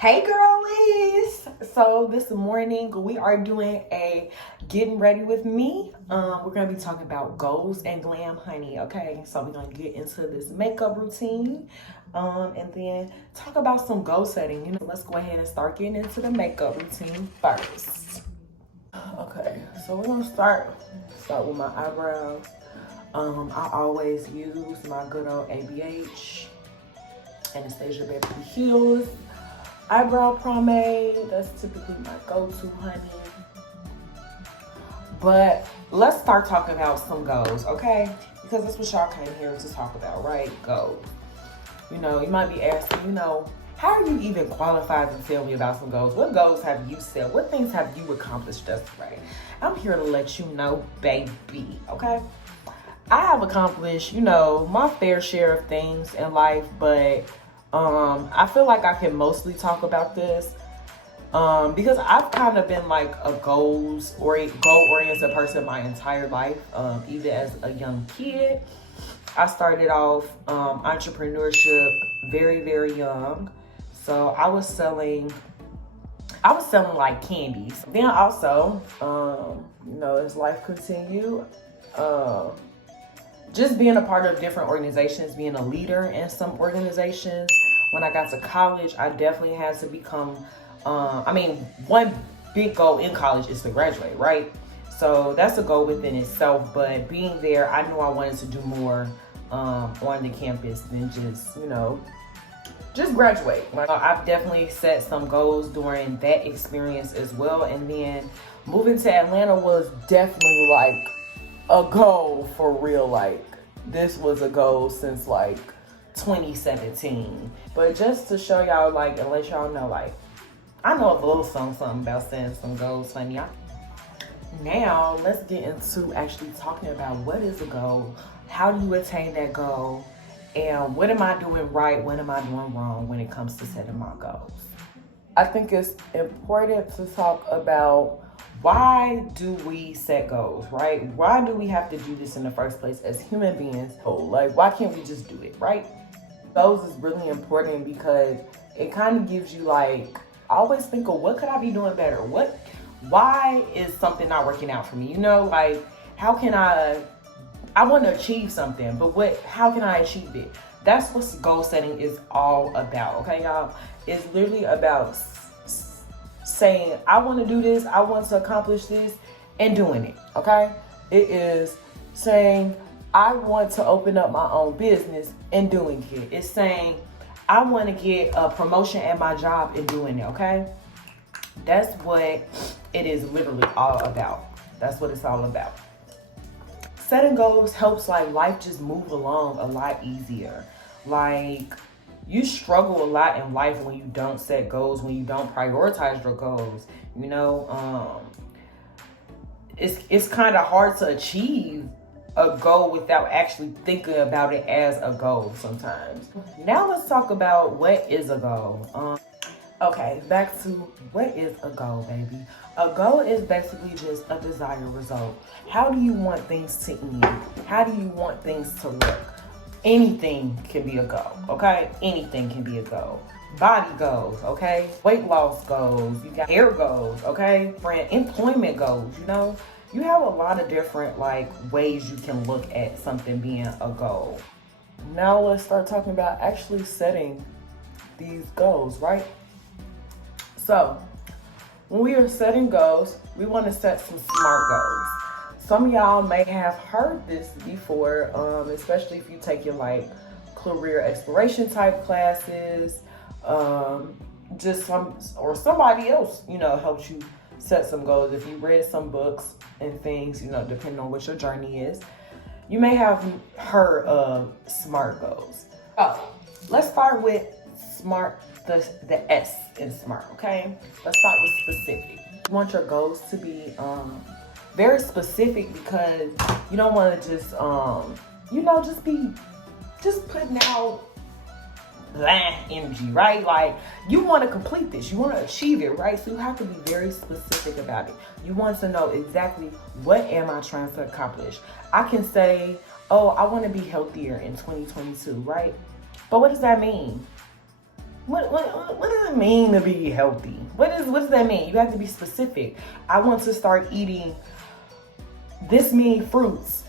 Hey girlies! So this morning we are doing a getting ready with me. We're gonna be talking about goals and glam, honey. Okay, so we're gonna get into this makeup routine, and then talk about some goal setting. Let's go ahead and start getting into the makeup routine first. Okay, so we're gonna start with my eyebrows. I always use my good old ABH Anastasia Beverly Hills eyebrow pomade. That's typically my go-to, honey. But let's start talking about some goals, okay? Because that's what y'all came here to talk about, right? Goals. You might be asking, how are you even qualified to tell me about some goals? What goals have you set? What things have you accomplished thus far? I'm here to let you know, baby, okay? I have accomplished, my fair share of things in life, but I feel like I can mostly talk about this because I've kind of been like a goal-oriented person my entire life. Even as a young kid, I started off entrepreneurship very, very young. So I was selling like candies. Then also, as life continued, just being a part of different organizations, being a leader in some organizations. When I got to college, I definitely had to become, one big goal in college is to graduate, right? So that's a goal within itself, but being there, I knew I wanted to do more on the campus than just graduate. I've definitely set some goals during that experience as well. And then moving to Atlanta was definitely like a goal for real. Like, this was a goal since like 2017. But just to show y'all, like, and let y'all know, like, I know a little something about setting some goals, honey. Now let's get into actually talking about what is a goal, how do you attain that goal, and what am I doing right, what am I doing wrong when it comes to setting my goals. I think it's important to talk about why do we set goals, right? Why do we have to do this in the first place as human beings? Like, why can't we just do it, right? Goals is really important because it kind of gives you, like, I always think of what could I be doing better? Why is something not working out for me? Like, how can I want to achieve something, but how can I achieve it? That's what goal setting is all about, okay, y'all? It's literally about saying, I want to do this, I want to accomplish this, and doing it, okay? It is saying, I want to open up my own business and doing it. It's saying, I want to get a promotion at my job and doing it, okay? That's what it is literally all about. That's what it's all about. Setting goals helps like life just move along a lot easier. Like, you struggle a lot in life when you don't set goals, when you don't prioritize your goals. It's kind of hard to achieve a goal without actually thinking about it as a goal sometimes. Now let's talk about what is a goal. Okay, back to what is a goal, baby. A goal is basically just a desired result. How do you want things to end? How do you want things to look? Anything can be a goal, okay? Anything can be a goal. Body goals, okay? Weight loss goals. You got hair goals, okay? Employment goals, You have a lot of different ways you can look at something being a goal. Now let's start talking about actually setting these goals, right? So when we are setting goals, we want to set some SMART goals. Some of y'all may have heard this before, especially if you take your career exploration type classes, somebody else, helps you set some goals. If you read some books and things, depending on what your journey is, you may have heard of SMART goals. Oh, let's start with SMART, the S in SMART, okay? Let's start with specific. You want your goals to be very specific because you don't want to just putting out blah energy, right? Like, you want to complete this, you want to achieve it, right? So you have to be very specific about it. You want to know exactly what am I trying to accomplish. I can say, oh, I want to be healthier in 2022, right? But what does that mean? What does it mean to be healthy? What does that mean? You have to be specific. I want to start eating this many fruits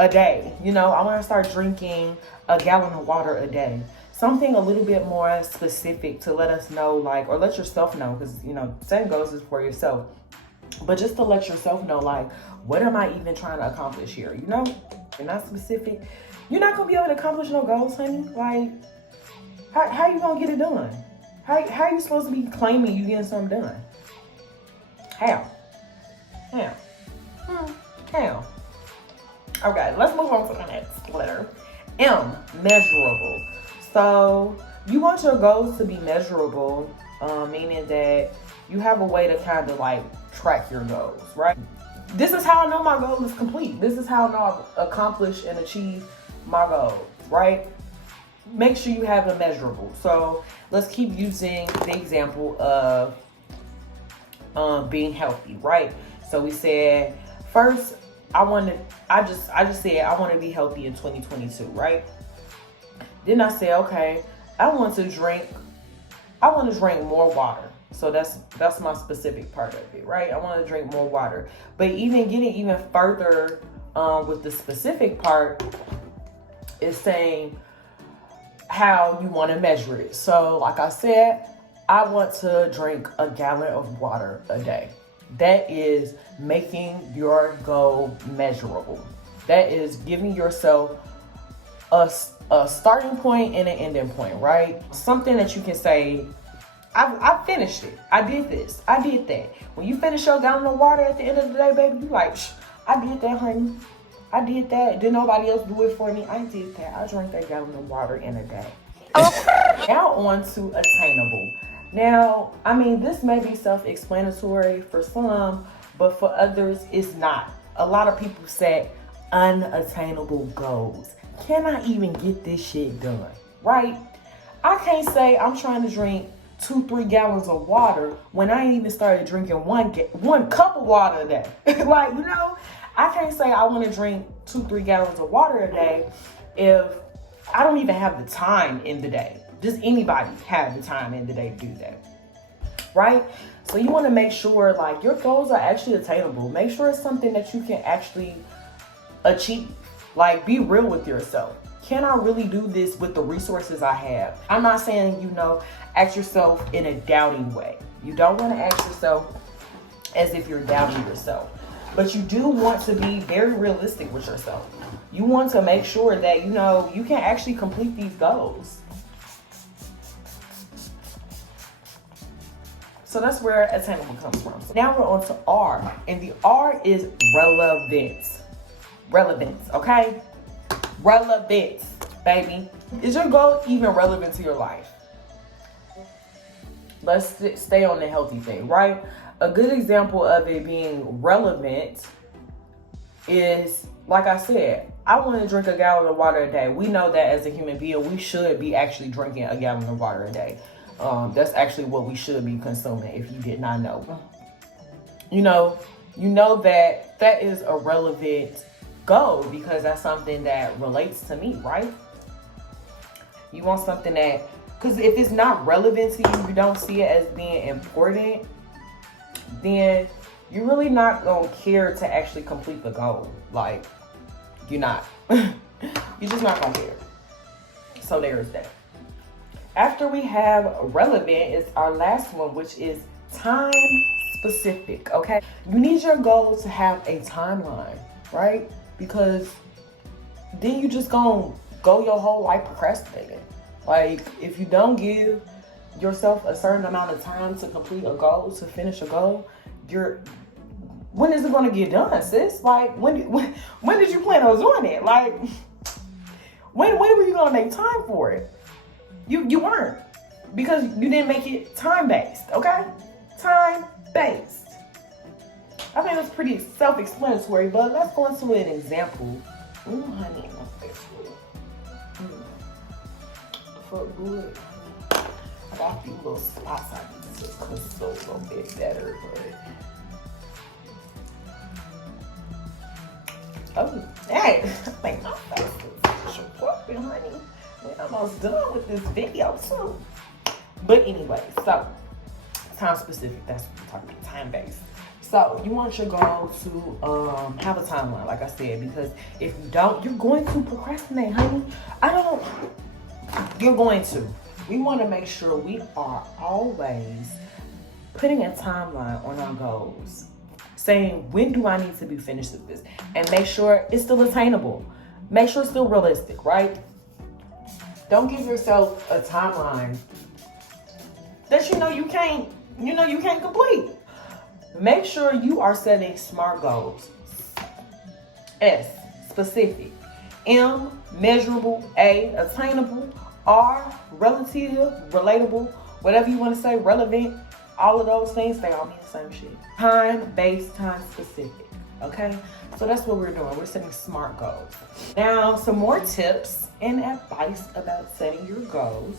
a day. You know, I want to start drinking a gallon of water a day. Something a little bit more specific to let us know, like, or let yourself know, because, you know, same goes as for yourself. But just to let yourself know, like, what am I even trying to accomplish here? You know, you're not specific. You're not going to be able to accomplish no goals, honey. Like, how you going to get it done? How are you supposed to be claiming you getting something done? How? How? Okay, let's move on to the next letter. M, measurable. So you want your goals to be measurable, meaning that you have a way to kind of like track your goals, right? This is how I know my goal is complete. This is how I know I've accomplished and achieved my goal, right? Make sure you have a measurable. So let's keep using the example of being healthy, right? So we said first, I just said I want to be healthy in 2022, right? Then I said, okay, I want to drink more water. So that's my specific part of it, right? I want to drink more water. But even getting even further with the specific part is saying how you want to measure it. So like I said, I want to drink a gallon of water a day. That is making your goal measurable. That is giving yourself a starting point and an ending point, right? Something that you can say, I finished it. I did this. I did that. When you finish your gallon of water at the end of the day, baby, you like, I did that, honey. I did that. Did nobody else do it for me? I did that. I drank that gallon of water in a day. Now on to attainable. Now, I mean, this may be self-explanatory for some, but for others, it's not. A lot of people set unattainable goals. Can I even get this shit done? Right? I can't say I'm trying to drink 2-3 gallons of water when I ain't even started drinking one cup of water a day. Like, you know, I can't say I want to drink 2-3 gallons of water a day if I don't even have the time in the day. Does anybody have the time in the day to do that? Right? So you want to make sure like your goals are actually attainable. Make sure it's something that you can actually achieve. Like, be real with yourself. Can I really do this with the resources I have? I'm not saying, you know, ask yourself in a doubting way. You don't want to ask yourself as if you're doubting yourself. But you do want to be very realistic with yourself. You want to make sure that, you know, you can actually complete these goals. So that's where attainable comes from. So now we're on to R. And the R is relevance. Relevance, okay? Relevance, baby. Is your goal even relevant to your life? Let's stay on the healthy thing, right? A good example of it being relevant is, like I said, I want to drink a gallon of water a day. We know that as a human being, we should be actually drinking a gallon of water a day. That's actually what we should be consuming if you did not know. You know that is a relevant goal because that's something that relates to me, right? You want something that, because if it's not relevant to you, you don't see it as being important, then you're really not going to care to actually complete the goal. Like, you're not. You're just not going to care. So there's that. After we have relevant is our last one, which is time specific, okay? You need your goal to have a timeline, right? Because then you just gonna go your whole life procrastinating. Like, if you don't give yourself a certain amount of time to complete a goal, to finish a goal, when is it gonna get done, sis? Like, when did you plan on doing it? Like, when were you gonna make time for it? You weren't, because you didn't make it time-based, okay? Time-based. I think that's pretty self-explanatory, but let's go into an example. Ooh, honey, my face look good. I got a few little spots I need to console a little bit better, but... Oh, hey, I think my face is popping, honey. We're almost done with this video, too. But anyway, so time specific, that's what we're talking about, time based. So you want your goal to have a timeline, like I said, because if you don't, you're going to procrastinate, honey. You're going to. We want to make sure we are always putting a timeline on our goals, saying, when do I need to be finished with this? And make sure it's still attainable. Make sure it's still realistic, right? Don't give yourself a timeline that you can't complete. Make sure you are setting SMART goals. S, specific. M, measurable. A, attainable. R, relative, relatable, whatever you want to say, relevant. All of those things, they all mean the same shit. Time-based, time-specific, okay? So that's what we're doing. We're setting SMART goals. Now, some more tips and advice about setting your goals.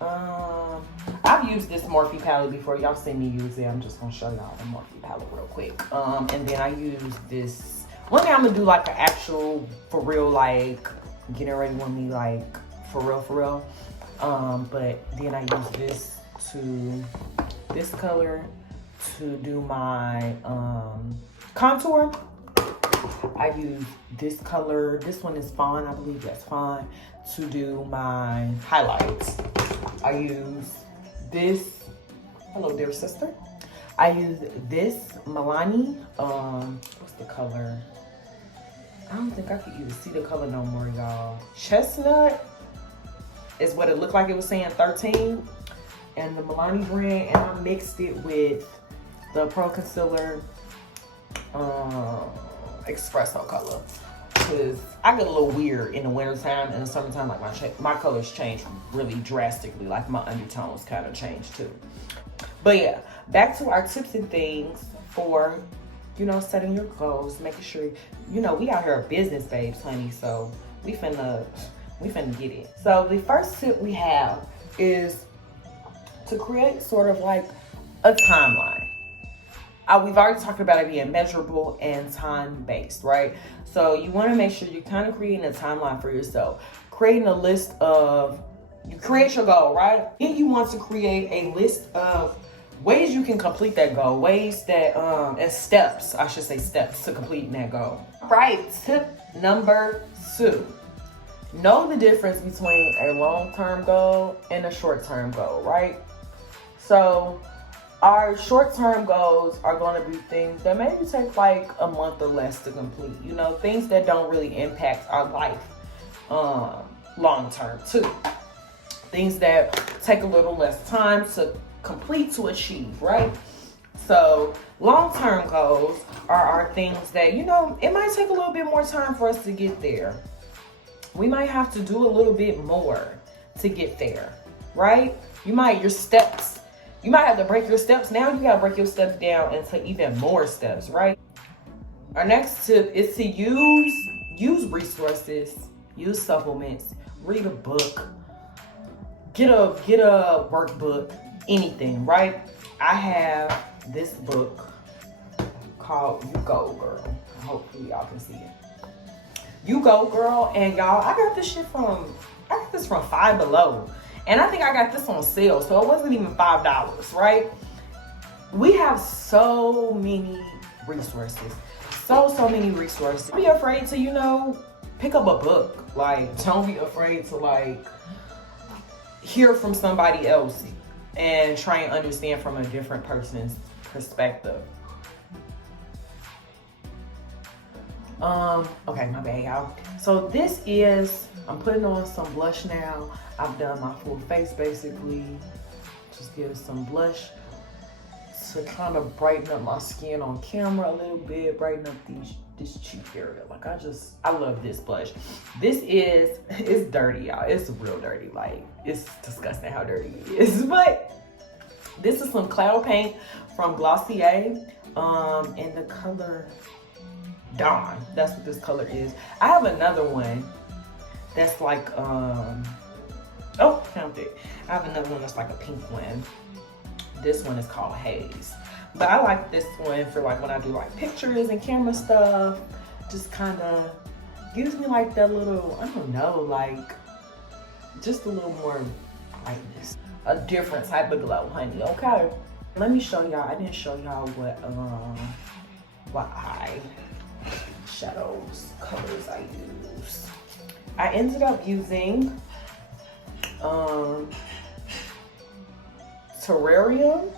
I've used this Morphe palette before. Y'all seen me use it. I'm just gonna show y'all the Morphe palette real quick. And then I use this. One day I'm gonna do like an actual, for real, like getting ready with me, like for real. But then I use this color to do my contour. I use this color. This one is Fawn. I believe that's Fawn, to do my highlights. I use this, hello dear sister. I use this Milani, what's the color? I don't think I could even see the color no more, y'all. Chestnut is what it looked like it was saying, 13. And the Milani brand, and I mixed it with the Pro Concealer Espresso color. Because I get a little weird in the wintertime, and in the summertime, like my colors change really drastically, like my undertones kind of change too. But yeah, back to our tips and things for, setting your goals, making sure, we out here business babes, honey, so we finna get it. So the first tip we have is to create sort of like a timeline. We've already talked about it being measurable and time-based, right? So you want to make sure you're kind of creating a timeline for yourself. Creating a list of, you create your goal, right? Then you want to create a list of ways you can complete that goal, ways that, and steps, I should say steps to completing that goal. Right, tip number 2. Know the difference between a long-term goal and a short-term goal, right? So our short-term goals are going to be things that maybe take like a month or less to complete. Things that don't really impact our life long-term too. Things that take a little less time to complete, to achieve, right? So long-term goals are things that, it might take a little bit more time for us to get there. We might have to do a little bit more to get there, right? Your steps. You might have to break your steps. Now you gotta break your steps down into even more steps, right? Our next tip is to use resources, use supplements, read a book, get a workbook, anything, right? I have this book called You Go Girl. Hopefully y'all can see it. You Go Girl, and y'all, I got this from Five Below. And I think I got this on sale, so it wasn't even $5, right? We have so many resources. So many resources. Don't be afraid to, pick up a book. Like, don't be afraid to, hear from somebody else and try and understand from a different person's perspective. Okay, my bad, y'all. So this is, I'm putting on some blush now. I've done my full face basically. Just give some blush to kind of brighten up my skin on camera a little bit, brighten up this cheek area. Like I love this blush. It's dirty, y'all. It's real dirty. Like, it's disgusting how dirty it is. But this is some cloud paint from Glossier. In the color Dawn. That's what this color is. I have another one that's like, found it. I have another one that's like a pink one. This one is called Haze. But I like this one for like when I do like pictures and camera stuff. Just kind of gives me like that little, I don't know, like just a little more like this. A different type of glow, honey, okay? Let me show y'all. I didn't show y'all what eye shadows colors I use. I ended up using Terrarium.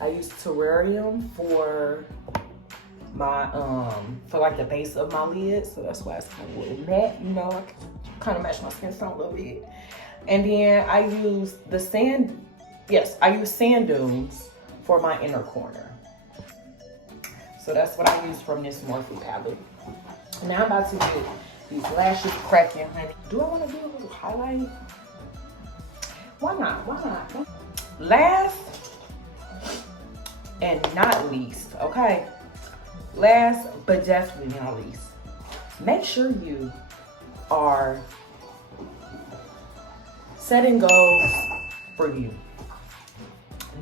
I use Terrarium for my for like the base of my lid, so that's why it's kind of a little matte, you know. I kind of match my skin tone a little bit. And then I use I use Sand Dunes for my inner corner. So that's what I use from this Morphe palette. Now I'm about to get these lashes cracking, honey. Do I want to do a little highlight? Why not? Why not? Last and not least, okay? Last but definitely not least, make sure you are setting goals for you.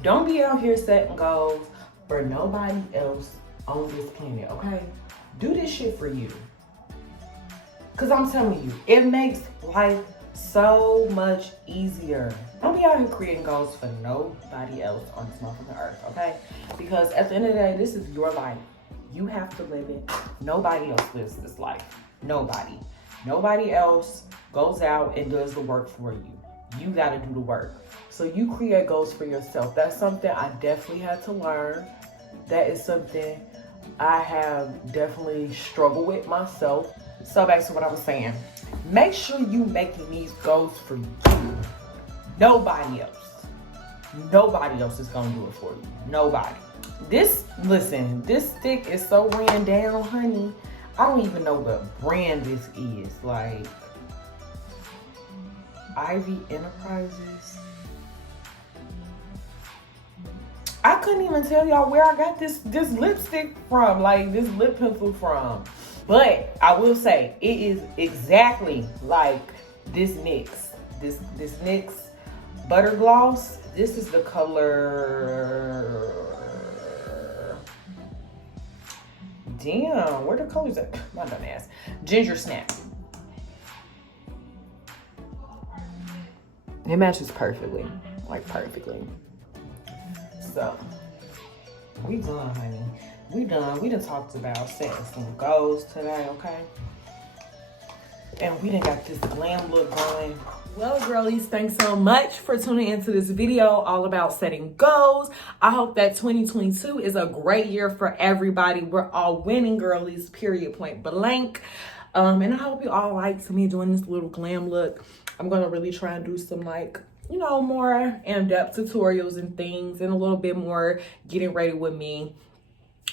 Don't be out here setting goals for nobody else on this planet, okay? Do this shit for you. Cause I'm telling you, it makes life so much easier. Don't be out here creating goals for nobody else on this motherfucking earth, okay? Because at the end of the day, this is your life. You have to live it. Nobody else lives this life. Nobody. Nobody else goes out and does the work for you. You gotta do the work. So you create goals for yourself. That's something I definitely had to learn. That is something I have definitely struggled with myself. So back to what I was saying. Make sure you making these goals for you. Nobody else. Nobody else is gonna do it for you. Nobody. This stick is so ran down, honey. I don't even know what brand this is. Like, Ivy Enterprises. I couldn't even tell y'all where I got this lipstick from, like this lip pencil from. But I will say it is exactly like this NYX. This NYX Butter Gloss. This is the color. Damn, where the colors at? My dumb ass. Ginger Snap. It matches perfectly. Like perfectly. So we done, honey. We done. We done talked about setting some goals today, okay? And we done got this glam look going. Well, girlies, thanks so much for tuning into this video all about setting goals. I hope that 2022 is a great year for everybody. We're all winning, girlies, period, point blank. And I hope you all liked me doing this little glam look. I'm going to really try and do some, like, you know, more in-depth tutorials and things, and a little bit more getting ready with me.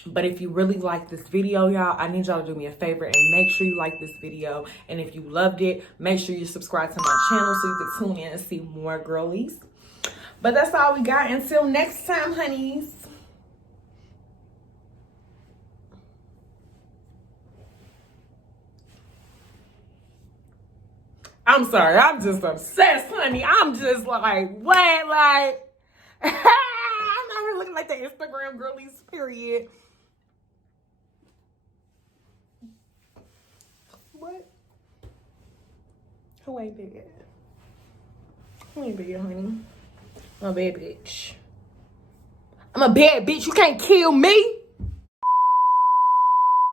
But if you really like this video, y'all, I need y'all to do me a favor and make sure you like this video. And if you loved it, make sure you subscribe to my channel so you can tune in and see more girlies. But that's all we got. Until next time, honeys. I'm sorry. I'm just obsessed, honey. I'm just like, what? Like, I'm not really looking like the Instagram girlies, period. What? Who ain't bad? Who ain't bad, honey? I'm a bad bitch. I'm a bad bitch. You can't kill me.